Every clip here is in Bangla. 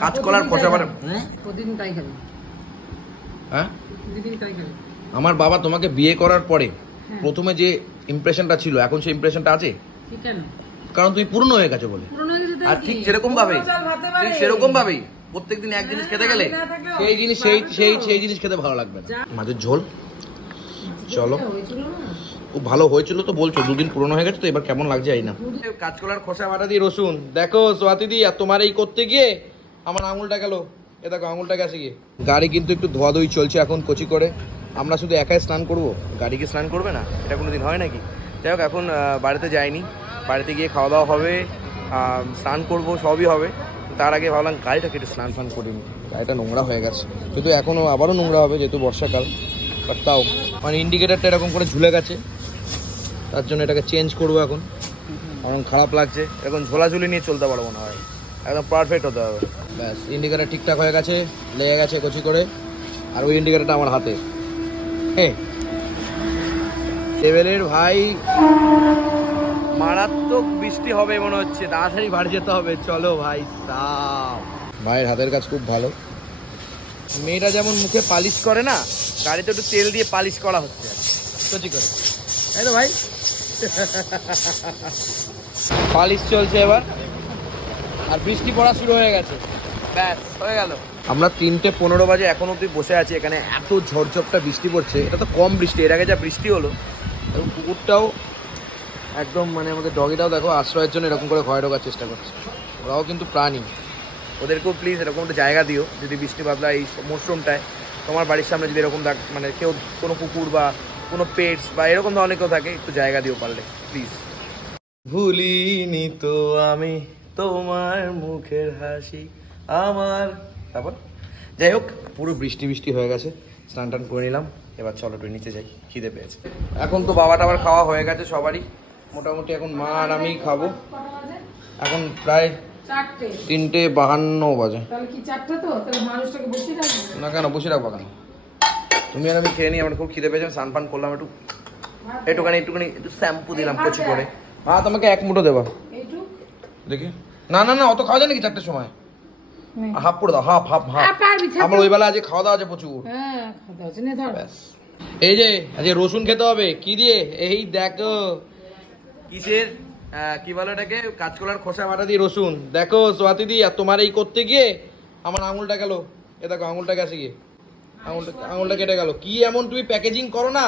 কাঁচকলার খোসা বাটা প্রতিদিন তাই খাবে। হ্যাঁ প্রতিদিন তাই খাবে। আমার বাবা তোমাকে বিয়ে করার পরে প্রথমে যে ইমপ্রেশনটা ছিল এখন সেই ইমপ্রেশনটা আছে? কেন? কারণ তুমি পূর্ণ হয়ে গেছো বলে। আর ঠিক সেরকম ভাবেই প্রত্যেকদিন এক জিনিস খেতে গেলে সেই জিনিস সেই জিনিস খেতে ভালো লাগবে না। মাছের ঝোল চলো খুব ভালো হয়েছিল তো বলছো, দুদিন পুরনো হয়ে গেছে তো এবার কেমন লাগছে এই না। কাঁচকলার খোসা বাটা দিয়ে রসুন, দেখো সোয়াতি দি আর তোমার এই করতে গিয়ে আমার আঙুলটা গেল, এ দেখো আঙুলটা গেছে গিয়ে। গাড়ি কিন্তু একটু ধোয়াধুয়ি চলছে এখন কচি করে। আমরা শুধু একাই স্নান করবো, গাড়ি কি স্নান করবে না? এটা কোনোদিন হয় নাকি? যাই হোক এখন বাড়িতে যাইনি, বাড়িতে গিয়ে খাওয়া দাওয়া হবে, স্নান করবো, সবই হবে। তার আগে ভাবলাম গাড়িটাকে একটু স্নান ফান করিনি, গাড়িটা নোংরা হয়ে গেছে, কিন্তু এখনও আবারও নোংরা হবে যেহেতু বর্ষাকাল। বাট তাও মানে ইন্ডিকেটারটা এরকম করে ঝুলে গেছে, তার জন্য এটাকে চেঞ্জ করবো এখন। এখন খারাপ লাগছে, এখন ঝোলাঝুলি নিয়ে চলতে পারবো না, হয় একদম পারফেক্ট হতে হবে। ব্যাস ইন্ডিকেটার ঠিকঠাক হয়ে গেছে, লেগে গেছে কচি করে। আর ওই ইন্ডিকেটারটা আমার হাতে। হ্যাঁ লেভেলের ভাই, মারাত্মক বৃষ্টি হবে মনে হচ্ছে, তাড়াতাড়ি বাড়ি যেতে হবে। চলো ভাই সাব, ভাইয়ের হাতের কাজ খুব ভালো। মেয়েটা যেমন মুখে পালিশ করে না, গাড়িতে একটু তেল দিয়ে পালিশ করা হচ্ছে কচি করে, তাই তো ভাই? পালিশ চলছে এবার, আর বৃষ্টি পড়া শুরু হয়ে গেছে। ব্যাস হয়ে গেল। আমরা 3:15 বাজে এখন অব্দি বসে আছি এখানে, এত ঝড়ঝপটা বৃষ্টি পড়ছে। এটা তো কম বৃষ্টি, এর আগে যা বৃষ্টি হলো। এবং কুকুরটাও একদম মানে আমাদের ডগিটাও দেখো আশ্রয়ের জন্য এরকম করে ঘরে ঢোকার চেষ্টা করছে। ওরাও কিন্তু প্রাণী, ওদেরকেও প্লিজ এরকম একটা জায়গা দিও। যদি বৃষ্টি বাদলা এই মরশুমটায় তোমার বাড়ির সামনে যদি এরকম মানে কেউ কোনো কুকুর বা কোনো পেটস বা এরকম ধরনের কেউ থাকে, একটু জায়গা দিও পারলে প্লিজ। ভুলিনি তো আমি তোমার মুখের হাসি আমার। তারপর যাই হোক পুরো বৃষ্টি বৃষ্টি হয়ে গেছে, স্নান টান করে নিলাম। এবার চলো একটু নিচে যাই, খিদে পেয়েছে। এখন তো বাবা টাবার খাওয়া হয়ে গেছে সবারই মোটামুটি, এখন মা আর আমি খাবো। এখন প্রায় 3:52 বাজে। না কেন বসে রাখবো কেন? তুমি আর আমি খেয়ে নিই, আমার খুব খিদে পেয়েছে। স্নান পান করলাম, একটুখানি একটু শ্যাম্পু দিলাম কচি করে। ভাত আমাকে 1 মুঠো দেবা দেখি। না না না অত খাওয়া যায় নাকি 4টের সময়? হাফ করে দাও, হাফ হাফ হাফ। আমার ওই বেলা আজ খাওয়া দাওয়া আছে প্রচুর। এই যে আজকে রসুন খেতে হবে। কি দিয়ে? এই দেখো কিসের কি বলো এটাকে, কাঁচকলার খোসা বাটা দিয়ে রসুন। দেখো সোয়াতি দি আর তোমার এই করতে গিয়ে আমার আঙুলটা গেল, এ দেখো আঙুলটা গেছে গিয়ে, আঙুলটা কেটে গেল। কি এমন তুমি প্যাকেজিং করো না,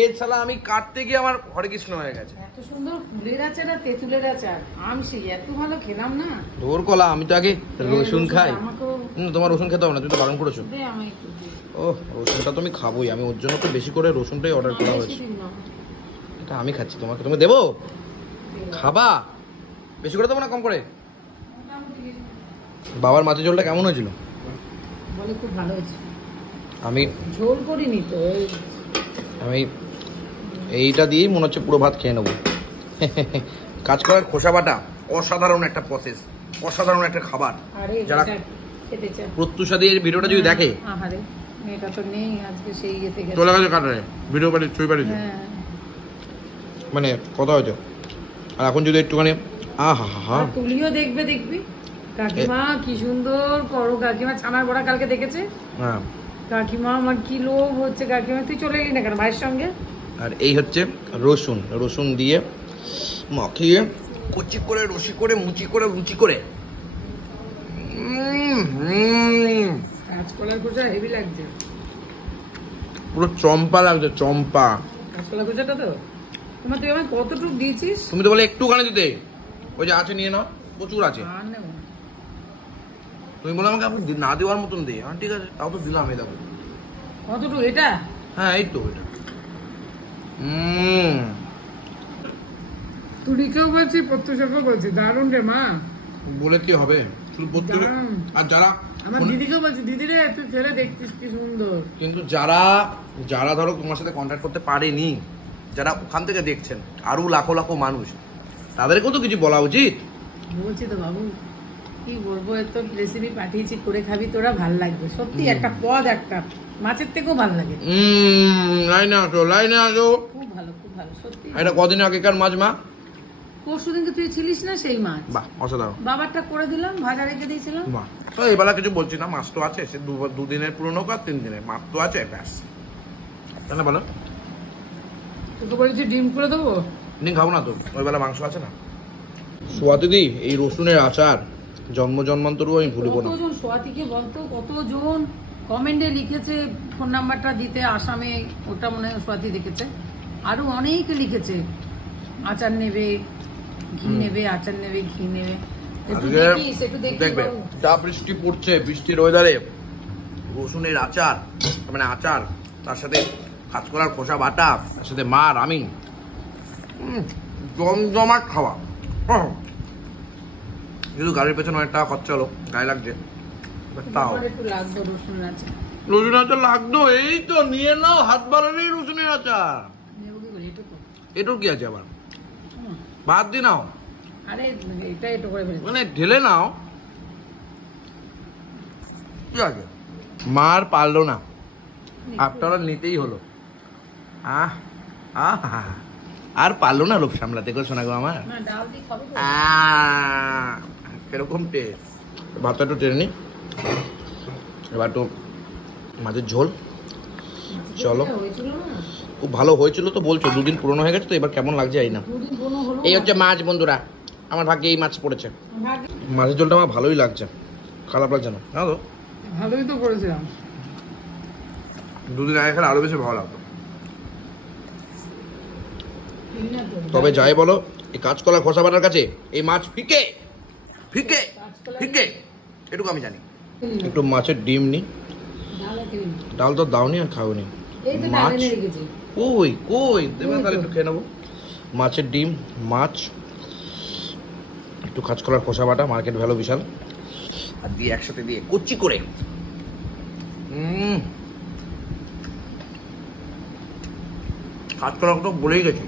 এর শালা আমি কাটতে গিয়ে আমার হরে কৃষ্ণ হয়ে গেছে। এত সুন্দর ফুলের আচার আর তেঁতুলের আচার, আমসি এত ভালো খেলাম না। ধর কলা, আমি তো আগে রসুন খাই। তোমার রসুন খেতে হবে না, তুমি তো বারণ করেছো। ও রসুনটা তো আমি খাবোই, আমি ওর জন্য তো বেশি করে রসুনটাই অর্ডার করা হয়েছে। এটা আমি খাচ্ছি, তোমাকে তুমি দেবো? খাবা? বেশি করে দেবো না কম করে? বাবার মাছের ঝোলটা কেমন হয়েছিল? বলে খুব ভালো হয়েছে। আমি ঝোল করিনি তো, আমি এইটা দিয়েই মনে হচ্ছে পুরো ভাত খেয়ে নেবো। কাঁচকলার খোসা বাটা অসাধারণ একটা প্রসেস, অসাধারণ একটা খাবার। যারা প্রত্যুষা দিয়ে ভিডিওটা যদি দেখে, চলে গেছে কাটারে ভিডিও বাড়ি ছবি বাড়িতে, মানে কথা হয়েছে। আর এখন যদি একটুখানি তুলিও দেখবে, দেখবি কাকিমা কি সুন্দর করো। কাকিমা ছানার বড়া কালকে দেখেছে। হ্যাঁ কাকিমা আমার কি লোভ হচ্ছে। কাকিমা তুই চলে এলি না কেন ভাইয়ের সঙ্গে? আর এই হচ্ছে রসুন, রসুন দিয়ে মাখিয়ে কুচি করে রসি করে মুচি করে লুচি করে। কাঁচকলার খোসা হেভি লাগছে, পুরো চম্পা লাগছে, চম্পা। কাঁচকলা খোসাটা তো তোমার, তুই আমার কতটুকু দিয়েছিস? তুমি তো বলে একটুখানি দিতে, ওই যে আছে নিয়ে নাও, প্রচুর আছে। তুমি বলে আমাকে আপনি না দেওয়ার মতন দে। হ্যাঁ ঠিক আছে, তাও তো দিলাম। এই দেখো কতটুকু এটা। হ্যাঁ এই তো এটা। তুলিকেও বলছি, প্রত্যুষাকেও বলছি, দারুণ রে মা। বলে কি হবে, শুধু প্রত্যুষ। আর যারা আমার দিদিকেও বলছি, দিদি রে তুই ছেলে দেখতিস কি সুন্দর। কিন্তু যারা যারা ধরো তোমার সাথে কন্ট্যাক্ট করতে পারেনি, যারা ওখান থেকে দেখছেন আরো লাখো লাখো মানুষ, তাদেরকেও তো কিছু বলা উচিত। বলছি তো বাবু, কি বলবো, এত রেসিপি পাঠিয়েছি, করে খাবি তোরা, ভাল লাগবে সত্যি। একটা পদ, একটা মাছের থেকেও ভাল লাগে। লাইনে আসো, লাইনে আসো। খুব ভালো, খুব ভালো সত্যি। এটা কদিন আগেকার মাছ মা? খুব পরশুদিনকে তুই ছিলিস না সেই মাছ। বাহ, অসাধারণ। বাবারটা করে দিলাম, ভাজা রেখে দিয়েছিলাম। বাহ, তো এবেলা কিছু বলছি না, মাছ তো আছে, সে দুদিনের পুরনো আর 3 দিনের মাছ তো আছে, ব্যাস। তাই না বলো? তোকে বলেছি ডিম করে দেবো। ডিম খাবো না তো, ওই বেলা মাংস আছে না। সোয়াতিদি, এই রসুনের আচার জন্ম জন্মান্তরও আমি ভুলবো না। কতজন সোয়াতিকে বলতো, কতজন কমেন্টে লিখেছে ফোন নাম্বারটা দিতে, আসামে, ওটা মনে হয় সোয়াতি দেখেছে। আরো অনেকে লিখেছে আচার নেবে, ঘি নেবে, আচার নেবে, ঘি নেবে। একটু আজকে দেখিস, একটু দেখিস দেখবে, বাবু। যা বৃষ্টি পড়ছে, বৃষ্টির ওয়েদারে রসুনের আচার, মানে আচার, তার সাথে কাঁচকলার খোসা বাটা, তার সাথে মার আমি জমজমাট খাওয়া। কিন্তু গাড়ির পেছনে অনেক টাকা খরচা হলো, গায়ে লাগছে, তাও আমার একটু লাগবে রসুনের আচার। রসুনের আচার লাগতো। এই তো নিয়ে নাও, হাত বাড়ালেই রসুনের আচার। নেবো কি বলি, এটুকু? এটুর কি আছে আবার, হুম। বাদ দিয়ে নাও, আরে এটা একটু করে ফেলেছি। মানে ঢেলে নাও। কি আছে, মার পারলো না, আপনারা নিতেই হলো। আহ আহ, আর পারলো না লোভ সামলাতে গো, শোনা গো আমার। না, ডাল দিয়ে খাবো তো। কিরকম টেস্ট। ভাতটা একটু টেনে নি, এবার একটু মাছের ঝোল। চলো, হয়েছিল না? খুব ভালো হয়েছিল তো বলছো, 2 দিন পুরনো হয়ে গেছে তো, এবার কেমন লাগছে এই না। দুদিন কোনো হলো এই না। হচ্ছে মাছ বন্ধুরা, আমার ভাগ্যে এই মাছ পড়েছে। ভাগ্যে- মাছের ঝোলটা আমার ভালোই লাগছে, খারাপ লাগছে না। না তো, ভালোই তো করেছিলাম। 2 দিন আগে খেলে আরো বেশি ভালো লাগতো। ঠিক না তো? তবে যাই বলো, এই কাঁচকলা খোসা বাটার কাছে এই মাছ ফিকে ফিকে ফিকে, এটুকু আমি জানি। একটু মাছের ডিম নি, ডাল আর খেলি না। ডাল তো দাওনি আর খাওনি। এই তো ডাল মাছ এনে রেখেছি। কই কই দেবে, ওই তো। তাহলে একটু খেয়ে নেবো। মাছের ডিম, মাছ, একটু কাঁচকলার খোসা বাটা, মার্কেট ভ্যালু বিশাল, আর দিয়ে একসাথে দিয়ে কুচি করে। কাঁচকলা তো বলেই গেছি।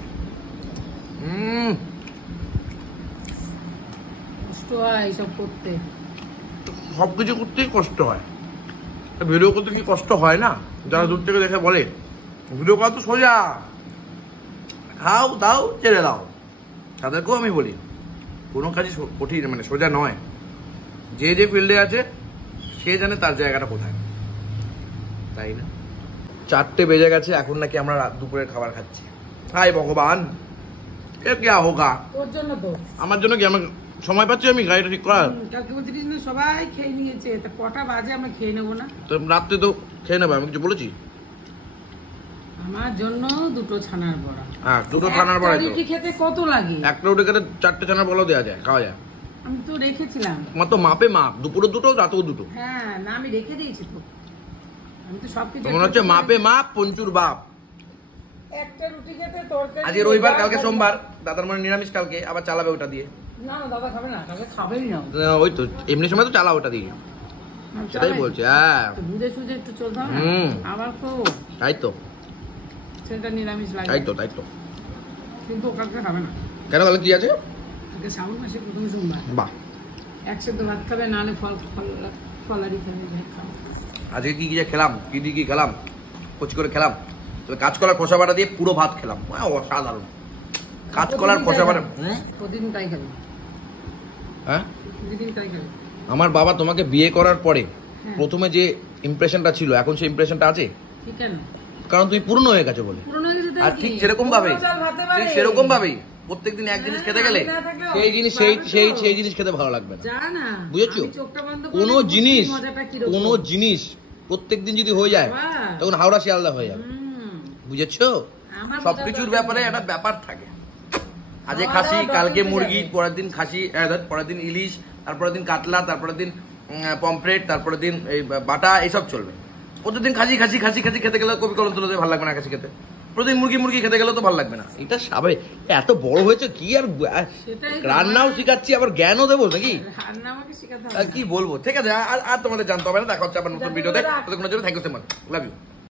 কষ্ট হয় এইসব করতে। সবকিছু করতেই কষ্ট হয়, ভিডিও করতে কি কষ্ট হয় না? যারা দূর থেকে দেখে বলে ভিডিও করা তো সোজা, খাও দাও ছেড়ে দাও, তাদেরকেও আমি বলি কোনো কাজই কঠিন, মানে সোজা নয়। যে যে ফিল্ডে আছে সে জানে তার জায়গাটা কোথায়, তাই না? 4টে বেজে গেছে, এখন নাকি আমরা দুপুরের খাবার খাচ্ছি। হাই ভগবান, এ क्या होगा? তোর জন্য তো। আমার জন্য কি? আমার সময় পাচ্ছি আমি গাড়িটা ঠিক করার? কালকে বলছিলিস না সবাই খেয়ে নিয়েছে, তা কটা বাজে আমরা খেয়ে নেবো না? তো রাত্রে তো খেয়ে নেবো, আমি কিছু বলেছি? আমার জন্য 2টো ছানার বড়া। হ্যাঁ, 2টো ছানার বড়াই তো। রুটি খেতে কত লাগে? একটা রুটি খেতে 4টে ছানার বড়াও দেওয়া যায়, খাওয়া যায়। আমি তো রেখেছিলাম। আমার তো মাপে মাপ, দুপুরে 2টো, রাতেও 2টো। হ্যাঁ, না আমি রেখে দিয়েছি তো। আমি তো সবকিছু তোমার হচ্ছে মাপে মাপ, পঞ্চুর বাপ। একটা রুটি খেতে তরকারি। আজকে রবিবার, কালকে সোমবার, দাদার মানে নিরামিষ, কালকে আবার চালাবে ওটা দিয়ে। না না, দাদা খাবে না, কালকে খাবেই না। ওই তো এমনি সময় তো চালা ওটা দিয়ে, সেটাই বলছি। হ্যাঁ, তো বুঝে সুঝে একটু চলতে হবে না? হুম। আবার তো তাই তো, সেটা নিরামিষ লাগে। তাই তো, তাই তো। কিন্তু ও কালকে খাবে না। কেন, কালকে কি আছে? আজকে শ্রাবণ মাসের প্রথম সোমবার। বাহ, একসাথে ভাত খাবে, নাহলে ফলারি খাবে, ভাত খাবে। আজকে কি কি যে খেলাম, কি দিয়ে কি খেলাম, কচি করে খেলাম। তবে কাঁচকলার খোসা বাটা দিয়ে পুরো ভাত খেলাম, অসাধারণ। কাঁচকলার খোসা বাটা। প্রতিদিন তাই খাবে, হ্যাঁ, প্রতিদিন তাই খাবে। আমার বাবা তোমাকে বিয়ে করার পরে হ্যাঁ। প্রথমে যে ইমপ্রেশনটা ছিল, এখন সেই ইমপ্রেশনটা আছে? ঠিক কেন? কারণ তুমি পুরনো হয়ে গেছো বলে। পুরনো হয়ে গেছে তাই আর কি? ঠিক সেরকম ভাবেই, পুরনো চাল ভাতে ঠিক পারে। সেরকম ভাবেই প্রত্যেকদিন এক জিনিস খেতে গেলে আমি না থাকলেও সেই জিনিস সেই জিনিস খেতে ভালো লাগবে না, যা না, বুঝেছো? আমি চোখটা বন্ধ করে কোনো বুঝি জিনিস, মজাটা কিরকম। কোনো জিনিস প্রত্যেকদিন যদি হয়ে যায় বাহ। তখন হাওড়া শিয়ালদা হয়ে যাবে, হুম, বুঝেছো? আমার সবকিছুর বোঝার ব্যাপারে দরকার একটা ব্যাপার থাকে। আজকে খাওয়া খাসি, দাওয়া কালকে দরকার মুরগি, যাবে। পরের দিন খাসি, পরের দিন ইলিশ, তারপরের দিন কাতলা, তারপরের দিন পমফ্রেট, তারপরের দিন এই বাটা, এইসব চলবে। প্রতিদিন খাসি খাসি খাসি খাসি খেতে গেলে কবি কলম তুলে ভালো লাগবে না, খাসি খেতে। প্রতিদিন মুরগি মুরগি খেতে গেলে তো ভালো লাগবে না। এটা স্বাভাবিক। এত বড় হয়েছে কি আর সেটাই তো। রান্নাও শিখাচ্ছি, আবার জ্ঞানও দেবো নাকি? রান্না আমাকে শেখাতে আর হবে কি বলবো? ঠিক আছে, আর তোমাদের জানতে হবে না। দেখা হচ্ছে আবার নতুন জানতে ভিডিওতে। হবে না। ততক্ষণের জন্য thank you so much, love you.